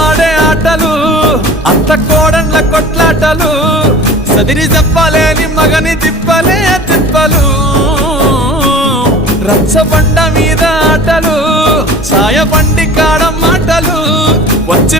ఆడే ఆటలు అత్త కోడన్ల కొట్లాటలు సదిరి చెప్పలేని మగని తిప్పలే తిప్పలు రచ్చబండ మీద ఆటలు ఛాయ బండి కాడ